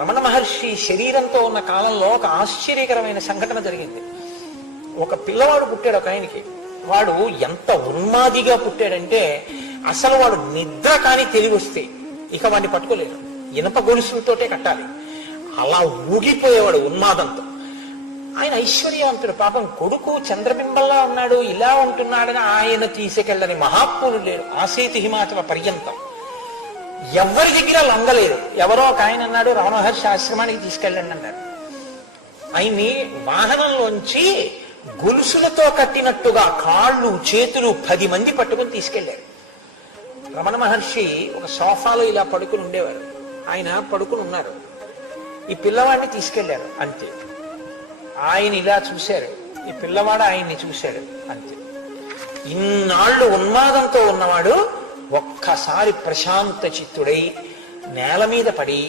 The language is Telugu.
రమణ మహర్షి శరీరంతో ఉన్న కాలంలో ఒక ఆశ్చర్యకరమైన సంఘటన జరిగింది. ఒక పిల్లవాడు పుట్టాడు ఒక ఆయనకి. వాడు ఎంత ఉన్మాదిగా పుట్టాడంటే అసలు వాడు నిద్ర కాని తెలివి వస్తే ఇక వాడిని పట్టుకోలేరు, ఇనప గొలుసులతోటే కట్టాలి. అలా ఊగిపోయేవాడు ఉన్మాదంతో. ఆయన ఐశ్వర్యవంతుడు, పాపం కొడుకు చంద్రబింబంలా ఉన్నాడు, ఇలా ఉంటున్నాడని ఆయన తీసుకెళ్ళని మహాత్ములు లేరు. ఆసేతి హిమాచల పర్యంతం ఎవరి దగ్గర లంగలేరు. ఎవరో ఒక ఆయన అన్నాడు, రమణ మహర్షి ఆశ్రమానికి తీసుకెళ్ళండి అన్నాడు. ఆయన్ని వాహనంలోంచి గొలుసులతో కట్టినట్టుగా కాళ్ళు చేతులు 10 మంది పట్టుకుని తీసుకెళ్లారు. రమణ మహర్షి ఒక సోఫాలో ఇలా పడుకుని ఉండేవారు. ఆయన పడుకుని ఉన్నారు, ఈ పిల్లవాడిని తీసుకెళ్లారు అంతే. ఆయన ఇలా చూశారు, ఈ పిల్లవాడు ఆయన్ని చూశాడు అంతే. ఇన్నాళ్ళు ఉన్మాదంతో ఉన్నవాడు ఒక్కసారి ప్రశాంత చిత్తుడై నేల మీద పడి